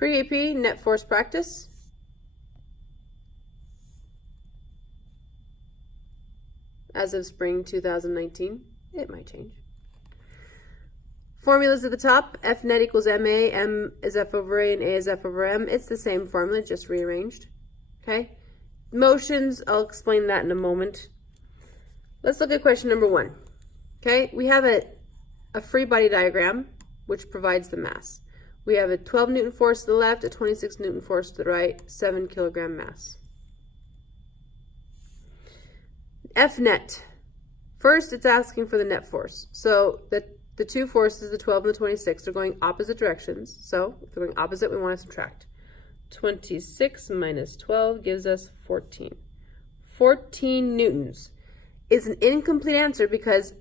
PreAP net force practice. As of spring 2019, it might change. Formulas at the top, F net equals MA, M is F over A, and A is F over M. It's the same formula, just rearranged. Okay? Motions, I'll explain that in a moment. Let's look at question number 1. Okay? We have a free body diagram, which provides the mass. We have a 12 Newton force to the left, a 26 Newton force to the right, 7 kilogram mass. F net. First, it's asking for the net force. So the two forces, the 12 and the 26, are going opposite directions. So if they're going opposite, we want to subtract. 26 minus 12 gives us 14. 14 newtons is an incomplete answer because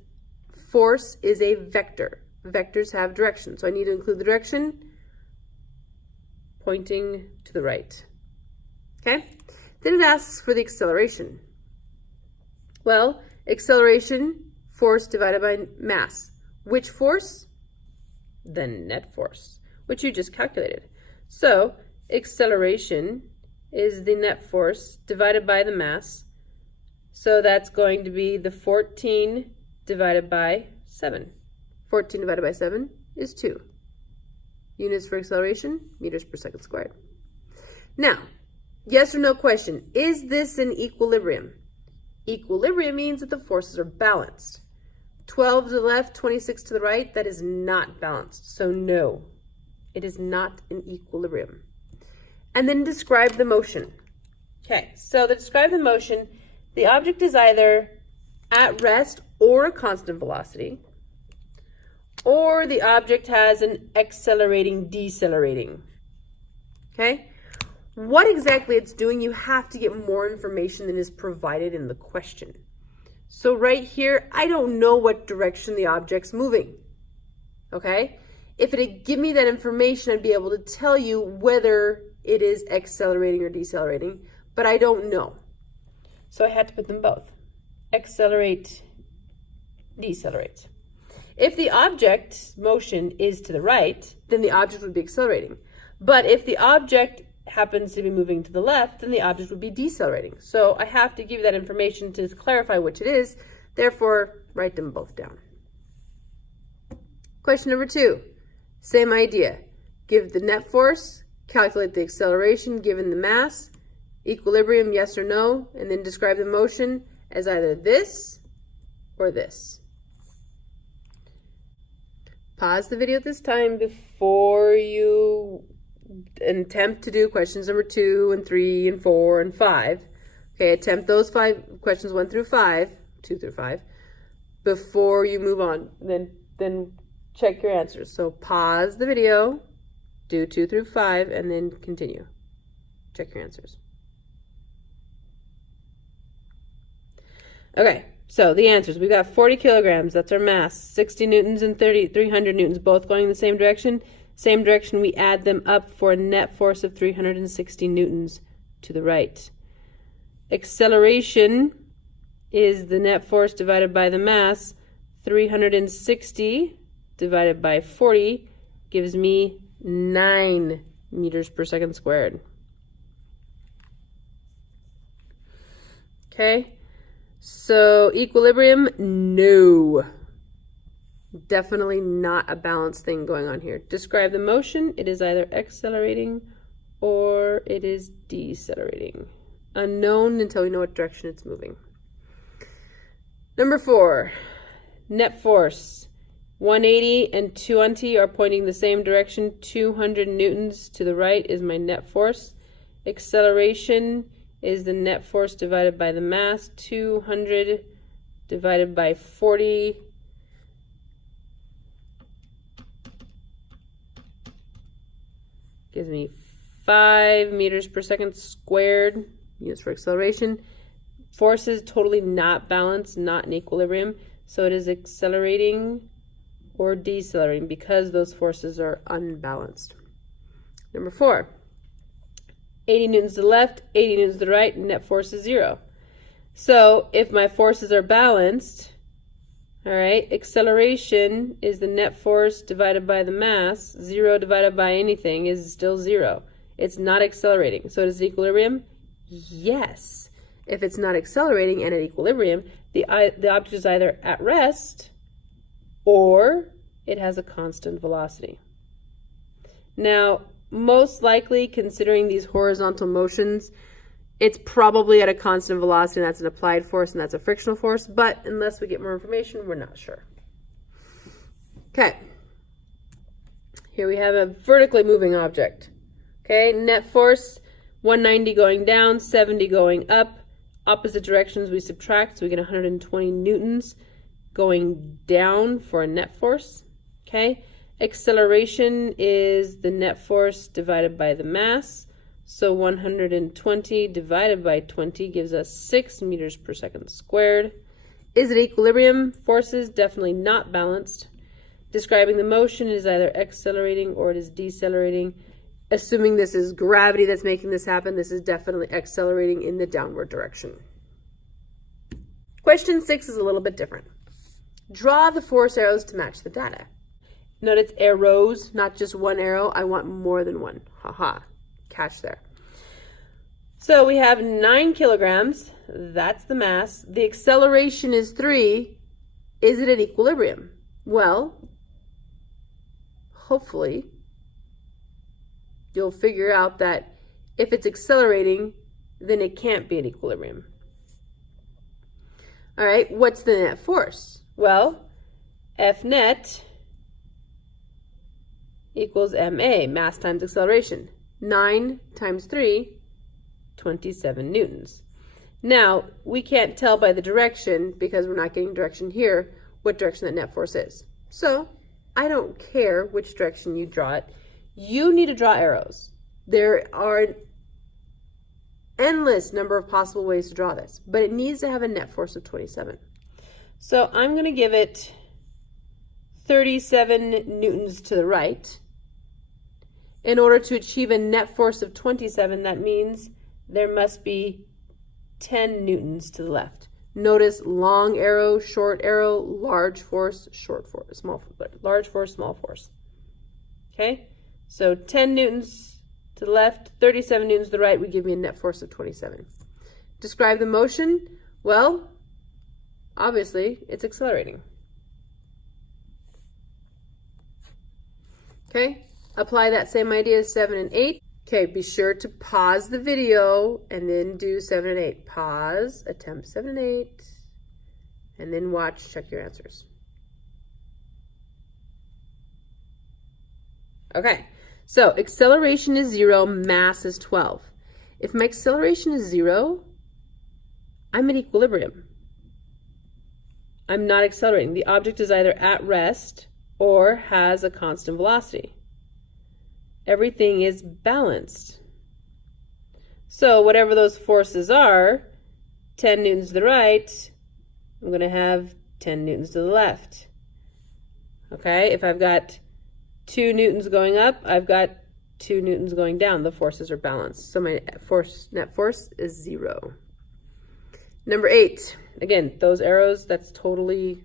force is a vector. Vectors have direction. So I need to include the direction pointing to the right. Okay? Then it asks for the acceleration. Well, acceleration, force divided by mass. Which force? The net force, which you just calculated. So, acceleration is the net force divided by the mass. So that's going to be the 14 divided by 7. 14 divided by 7 is 2. Units for acceleration, meters per second squared. Now, yes or no question, is this an equilibrium? Equilibrium means that the forces are balanced. 12 to the left, 26 to the right, that is not balanced. So no, it is not an equilibrium. And then describe the motion. Okay, so to describe the motion, the object is either at rest or a constant velocity, or the object has an accelerating, decelerating. Okay? What exactly it's doing, you have to get more information than is provided in the question. So right here, I don't know what direction the object's moving. Okay? If it'd give me that information, I'd be able to tell you whether it is accelerating or decelerating, but I don't know. So I had to put them both. Accelerate, decelerate. If the object motion is to the right, then the object would be accelerating. But if the object happens to be moving to the left, then the object would be decelerating. So I have to give that information to clarify which it is. Therefore, write them both down. Question number 2. Same idea. Give the net force, calculate the acceleration given the mass, equilibrium, yes or no, and then describe the motion as either this or this. Pause the video this time before you attempt to do questions number 2 and 3 and 4 and 5. Okay, attempt those 5 questions 1 through 5, 2 through 5, before you move on. Then check your answers. So pause the video, do 2 through 5, and then continue. Check your answers. Okay, so the answers. We've got 40 kilograms, that's our mass, 60 newtons and 300 newtons, both going in the same direction. Same direction, we add them up for a net force of 360 newtons to the right. Acceleration is the net force divided by the mass. 360 divided by 40 gives me 9 meters per second squared. Okay, so equilibrium, no. Definitely not a balanced thing going on here. Describe the motion. It is either accelerating or it is decelerating. Unknown until we know what direction it's moving. Number 4, net force. 180 and 220 are pointing the same direction. 200 newtons to the right is my net force. Acceleration is the net force divided by the mass. 200 divided by 40 gives me 5 meters per second squared, units for acceleration. Force is totally not balanced, not in equilibrium, so it is accelerating or decelerating because those forces are unbalanced. Number 4, 80 newtons to the left, 80 newtons to the right, net force is 0. So if my forces are balanced, All right, acceleration is the net force divided by the mass. 0 divided by anything is still 0. It's not accelerating. So is it equilibrium? Yes. If it's not accelerating and at equilibrium, the object is either at rest or it has a constant velocity. Now, most likely, considering these horizontal motions, it's probably at a constant velocity, and that's an applied force, and that's a frictional force, but unless we get more information, we're not sure. Okay. Here we have a vertically moving object. Okay, net force, 190 going down, 70 going up. Opposite directions we subtract, so we get 120 newtons going down for a net force. Okay, acceleration is the net force divided by the mass. So 120 divided by 20 gives us 6 meters per second squared. Is it equilibrium? Forces, definitely not balanced. Describing the motion is either accelerating or it is decelerating. Assuming this is gravity that's making this happen, this is definitely accelerating in the downward direction. Question 6 is a little bit different. Draw the force arrows to match the data. Note it's arrows, not just one arrow. I want more than one. Haha. Catch there. So we have 9 kilograms. That's the mass. The acceleration is 3. Is it at equilibrium? Well, hopefully you'll figure out that if it's accelerating, then it can't be at equilibrium. All right, what's the net force? Well, F net equals ma, mass times acceleration. 9 times 3, 27 newtons. Now, we can't tell by the direction, because we're not getting direction here, what direction that net force is. So, I don't care which direction you draw it. You need to draw arrows. There are an endless number of possible ways to draw this, but it needs to have a net force of 27. So, I'm going to give it 37 newtons to the right. In order to achieve a net force of 27, that means there must be 10 newtons to the left. Notice long arrow, short arrow, large force, short force, small, large force, small force. Okay, so 10 newtons to the left, 37 newtons to the right would give me a net force of 27. Describe the motion. Well, obviously, it's accelerating. Okay. Apply that same idea to 7 and 8. Okay, be sure to pause the video and then do 7 and 8. Pause, attempt 7 and 8, and then watch, check your answers. Okay, so acceleration is 0, mass is 12. If my acceleration is 0, I'm at equilibrium. I'm not accelerating. The object is either at rest or has a constant velocity. Everything is balanced. So whatever those forces are, 10 newtons to the right, I'm going to have 10 newtons to the left. Okay, if I've got 2 newtons going up, I've got 2 newtons going down. The forces are balanced. So my net force is 0. Number 8, again, those arrows, that's totally,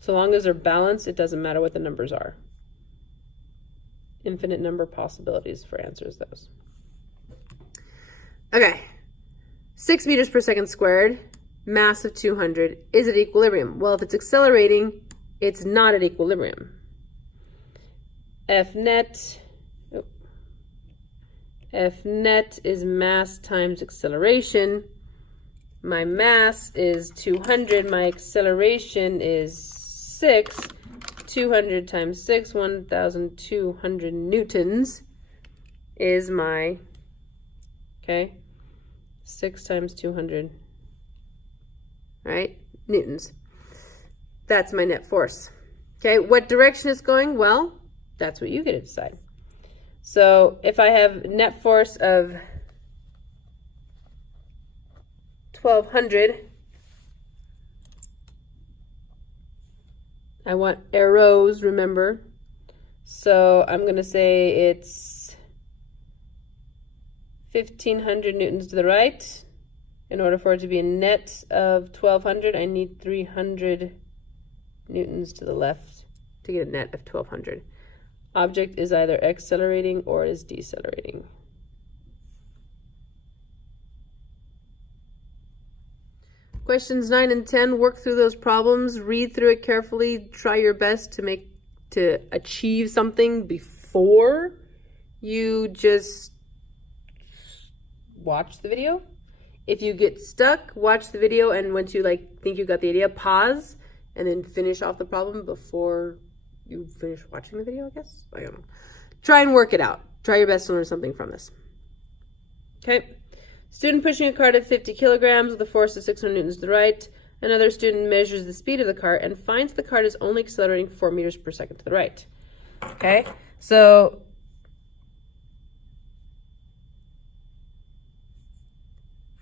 so long as they're balanced, it doesn't matter what the numbers are. Infinite number of possibilities for answers those. Okay, 6 meters per second squared, mass of 200. Is it equilibrium? Well, if it's accelerating, it's not at equilibrium. F net is mass times acceleration. My mass is 200, my acceleration is 6. 200 times 6, 1,200 newtons is my, okay, 6 times 200, right, newtons. That's my net force. Okay, what direction it's going? Well, that's what you get to decide. So if I have net force of 1,200, I want arrows, remember. So I'm going to say it's 1,500 newtons to the right. In order for it to be a net of 1,200, I need 300 newtons to the left to get a net of 1200. Object is either accelerating or is decelerating. Questions 9 and 10, work through those problems, read through it carefully, try your best to achieve something before you just watch the video. If you get stuck, watch the video, and once you think you got the idea, pause and then finish off the problem before you finish watching the video, I guess. I don't know. Try and work it out. Try your best to learn something from this. Okay. Student pushing a cart at 50 kilograms with a force of 600 newtons to the right. Another student measures the speed of the cart and finds the cart is only accelerating 4 meters per second to the right. Okay, so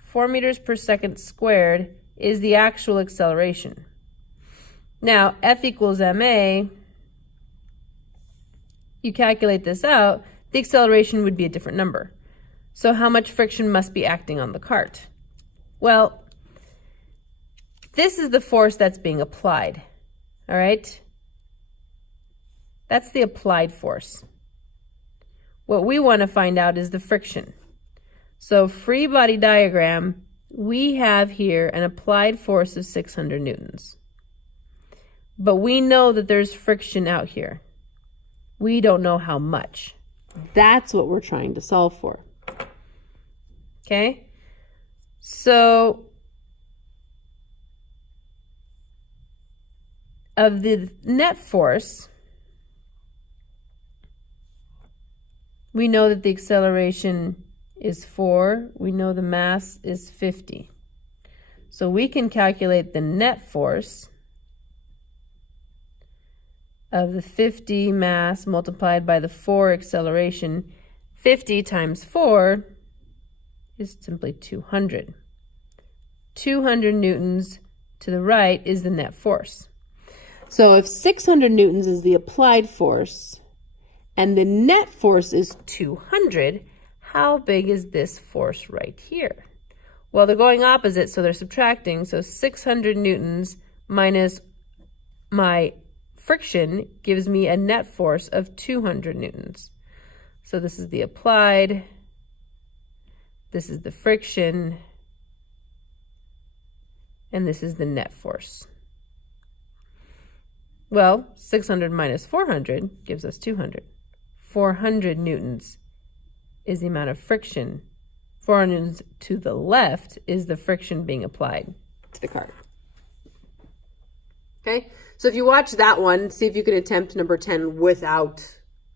(4 meters per second squared) is the actual acceleration. Now, F equals ma, you calculate this out, the acceleration would be a different number. So how much friction must be acting on the cart? Well, this is the force that's being applied, all right? That's the applied force. What we want to find out is the friction. So free body diagram, we have here an applied force of 600 newtons. But we know that there's friction out here. We don't know how much. That's what we're trying to solve for. Okay? So of the net force, we know that the acceleration is 4. We know the mass is 50. So we can calculate the net force of the 50 mass multiplied by the 4 acceleration. 50 times 4 is simply 200. 200 newtons to the right is the net force. So if 600 newtons is the applied force and the net force is 200, how big is this force right here? Well, they're going opposite, so they're subtracting. So 600 newtons minus my friction gives me a net force of 200 newtons. So this is the applied, this is the friction, and this is the net force. Well, 600 minus 400 gives us 200. 400 newtons is the amount of friction. 400 newtons to the left is the friction being applied to the cart. Okay, so if you watch that one, see if you can attempt number 10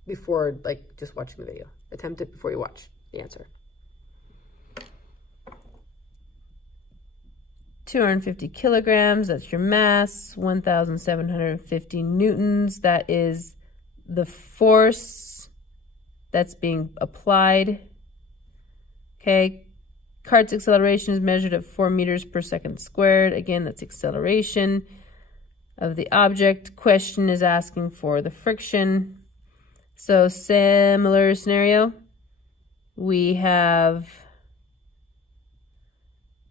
before just watching the video. Attempt it before you watch the answer. 250 kilograms, that's your mass. 1,750 newtons, that is the force that's being applied. Okay, cart's acceleration is measured at 4 meters per second squared. Again, that's acceleration of the object. Question is asking for the friction. So similar scenario, we have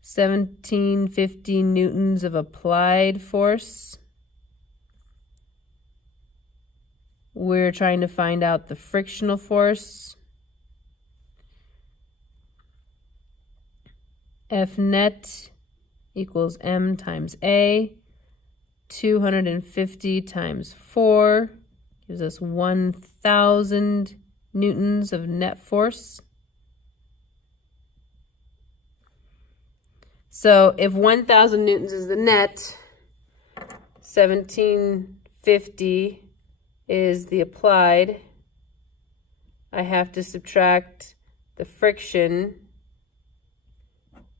1750 newtons of applied force. We're trying to find out the frictional force. F net equals m times a. 250 times 4 gives us 1,000 newtons of net force. So if 1,000 newtons is the net, 1750 is the applied. I have to subtract the friction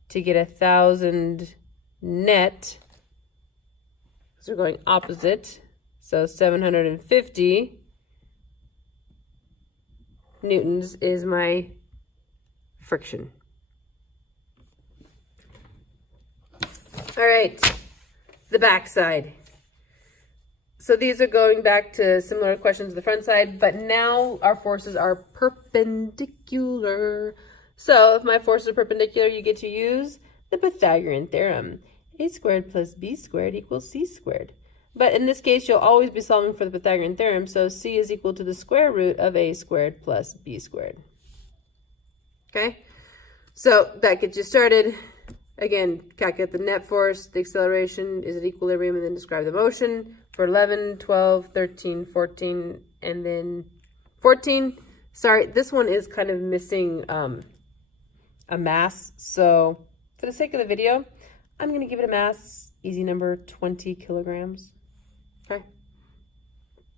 to get 1,000 net. We're going opposite, so 750 newtons is my friction. All right, the back side. So these are going back to similar questions to the front side, but now our forces are perpendicular. So if my forces are perpendicular, you get to use the Pythagorean Theorem. A squared plus b squared equals c squared. But in this case, you'll always be solving for the Pythagorean theorem, so c is equal to the square root of a squared plus b squared. Okay, so that gets you started. Again, calculate the net force, the acceleration is at equilibrium, and then describe the motion for 11, 12, 13, 14, and then 14. Sorry, this one is kind of missing a mass, so for the sake of the video, I'm going to give it a mass, easy number, 20 kilograms. Okay.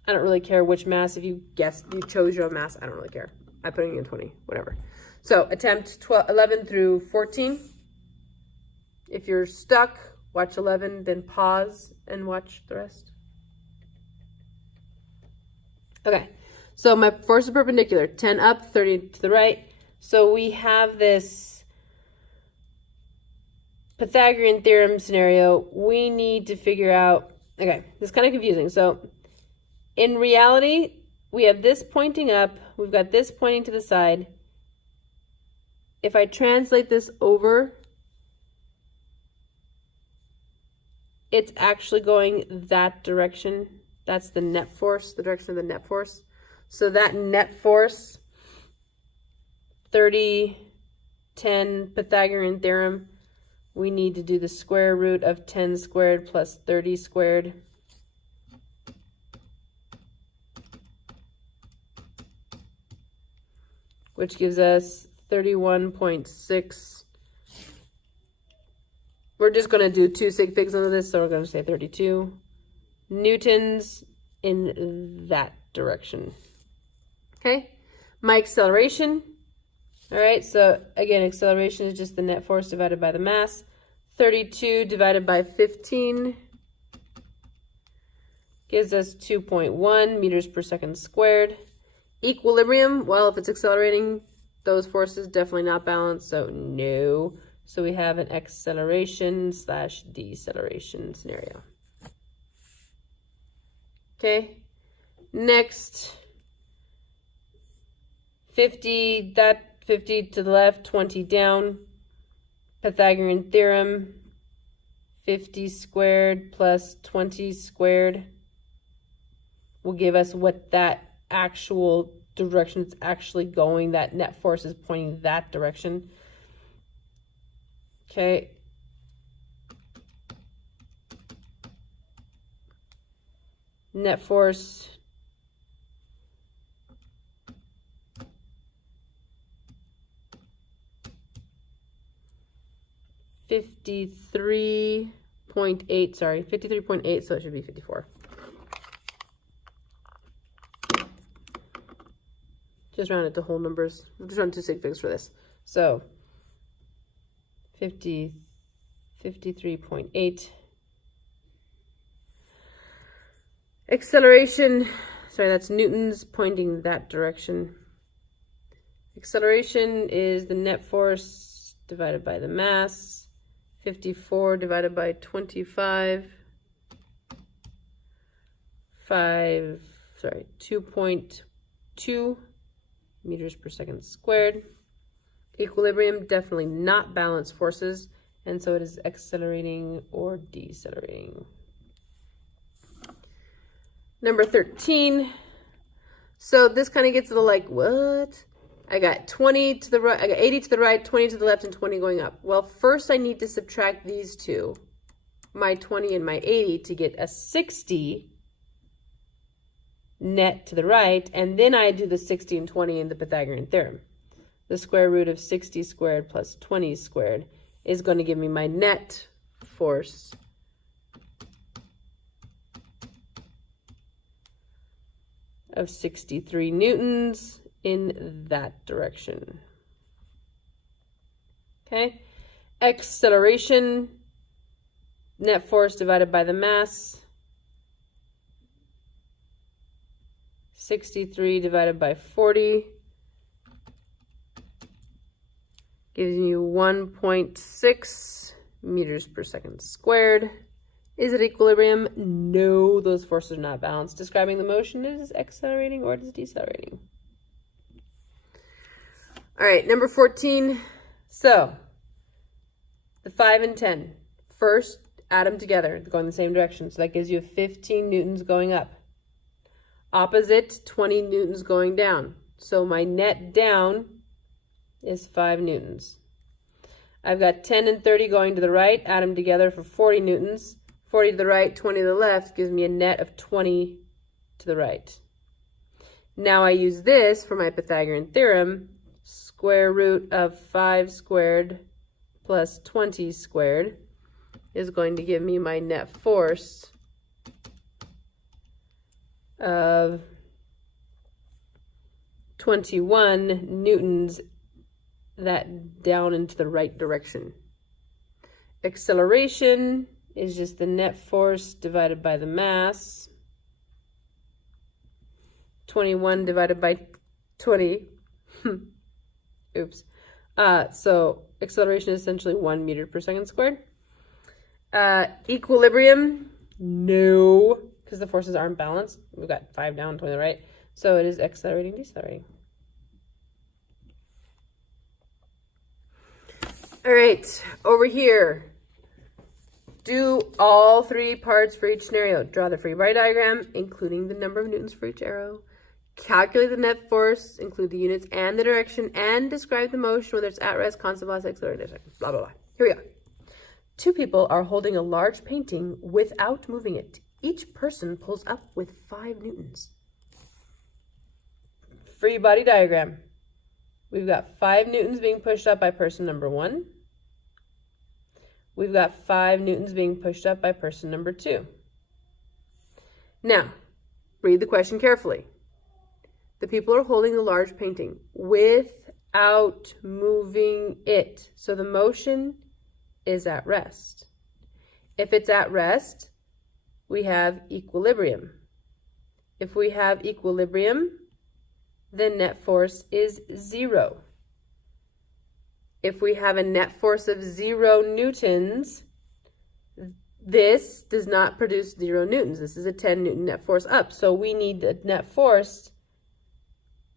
I don't really care which mass. If you chose your own mass, I don't really care. I put it in 20, whatever. So attempt 11 through 14. If you're stuck, watch 11, then pause and watch the rest. Okay, so my force is perpendicular, 10 up, 30 to the right. So we have this Pythagorean theorem scenario. We need to figure out, okay, this is kind of confusing. So in reality, we have this pointing up, we've got this pointing to the side. If I translate this over, it's actually going that direction. That's the net force, the direction of the net force. So that net force, 30, 10, Pythagorean theorem, we need to do the square root of 10 squared plus 30 squared. Which gives us 31.6. We're just going to do 2 sig figs under this, so we're going to say 32 newtons in that direction. Okay, my acceleration. All right, so again, acceleration is just the net force divided by the mass. 32 divided by 15 gives us 2.1 meters per second squared. Equilibrium, well, if it's accelerating, those forces definitely not balanced, so no. So we have an acceleration slash deceleration scenario. Okay, next, 50, that 50 to the left, 20 down. Pythagorean theorem, 50 squared plus 20 squared will give us what that actual direction it's actually going. That net force is pointing that direction. Okay. Net force. $53.8, sorry, 53.8, so it should be 54. Just round it to whole numbers. We'll just round 2 sig figs for this. So 53.8. Acceleration, sorry, that's newtons pointing that direction. Acceleration is the net force divided by the mass. 54 divided by 25. 2.2 meters per second squared. Equilibrium, definitely not balanced forces, and so it is accelerating or decelerating. Number 13. So this kind of gets a little like, what? I got 20 to the right, I got 80 to the right, 20 to the left, and 20 going up. Well, first I need to subtract these two, my 20 and my 80, to get a 60 net to the right, and then I do the 60 and 20 in the Pythagorean theorem. The square root of 60 squared plus 20 squared is going to give me my net force of 63 newtons in that direction. Okay, acceleration, net force divided by the mass, 63 divided by 40 gives you 1.6 meters per second squared. Is it equilibrium? No, those forces are not balanced. Describing the motion, it is accelerating or it is decelerating. All right, number 14. So, the 5 and 10. First, add them together, going the same direction. So that gives you 15 newtons going up. Opposite, 20 newtons going down. So my net down is 5 newtons. I've got 10 and 30 going to the right, add them together for 40 newtons. 40 to the right, 20 to the left gives me a net of 20 to the right. Now I use this for my Pythagorean theorem. Square root of 5 squared plus 20 squared is going to give me my net force of 21 newtons, that down into the right direction. Acceleration is just the net force divided by the mass. 21 divided by 20. Oops. So acceleration is essentially 1 meter per second squared. Equilibrium, no, because the forces aren't balanced. We've got 5 down, 20 to the right. So it is accelerating, decelerating. All right, over here, do all 3 parts for each scenario. Draw the free body diagram, including the number of newtons for each arrow. Calculate the net force, include the units and the direction, and describe the motion, whether it's at rest, constant velocity, acceleration, blah, blah, blah. Here we go. 2 people are holding a large painting without moving it. Each person pulls up with 5 newtons. Free body diagram. We've got 5 newtons being pushed up by person number 1. We've got 5 newtons being pushed up by person number 2. Now, read the question carefully. The people are holding the large painting without moving it. So the motion is at rest. If it's at rest, we have equilibrium. If we have equilibrium, the net force is 0. If we have a net force of 0 newtons, this does not produce 0 newtons. This is a 10 newton net force up. So we need the net force.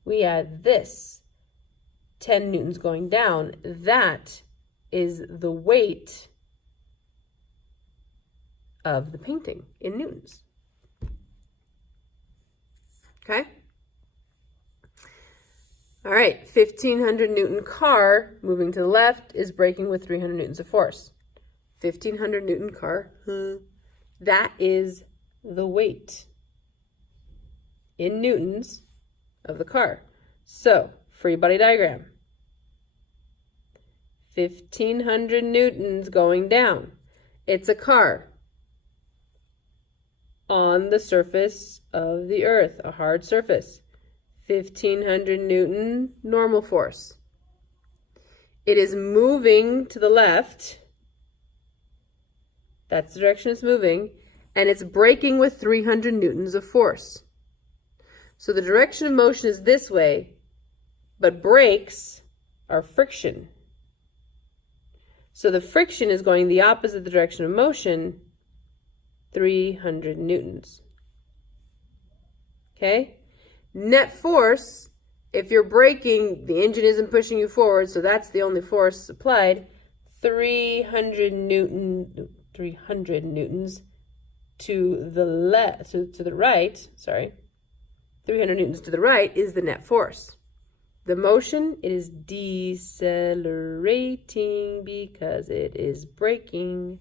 We add this, 10 newtons going down. That is the weight of the painting in newtons. Okay? All right, 1,500 Newton car moving to the left is braking with 300 newtons of force. 1,500 Newton car, that is the weight in newtons of the car. So, free body diagram. 1,500 newtons going down. It's a car on the surface of the earth, a hard surface. 1,500 Newton normal force. It is moving to the left. That's the direction it's moving. And it's braking with 300 newtons of force. So the direction of motion is this way, but brakes are friction. So the friction is going the opposite the direction of motion, 300 newtons. Okay? Net force, if you're braking, the engine isn't pushing you forward, so that's the only force applied, 300 newtons to the left, to the right, sorry. 300 newtons to the right is the net force. The motion, it is decelerating because it is braking.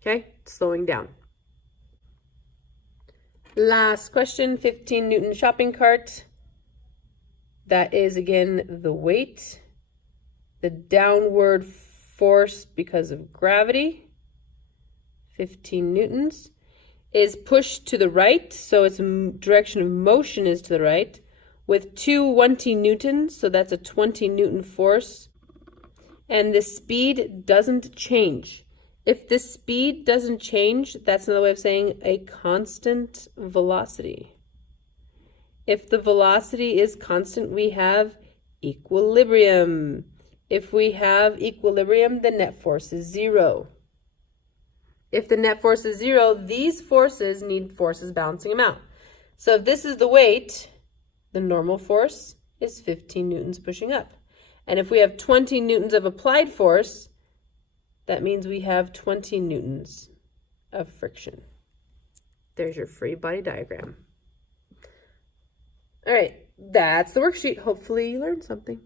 Okay, slowing down. Last question, 15 Newton shopping cart. That is, again, the weight. The downward force because of gravity, 15 newtons, is pushed to the right, so its direction of motion is to the right, with 20 newtons, so that's a 20 Newton force. And the speed doesn't change. If the speed doesn't change, that's another way of saying a constant velocity. If the velocity is constant, we have equilibrium. If we have equilibrium, the net force is 0. If the net force is 0, these forces need forces balancing them out. So if this is the weight, the normal force is 15 newtons pushing up. And if we have 20 newtons of applied force, that means we have 20 newtons of friction. There's your free body diagram. All right, that's the worksheet. Hopefully you learned something.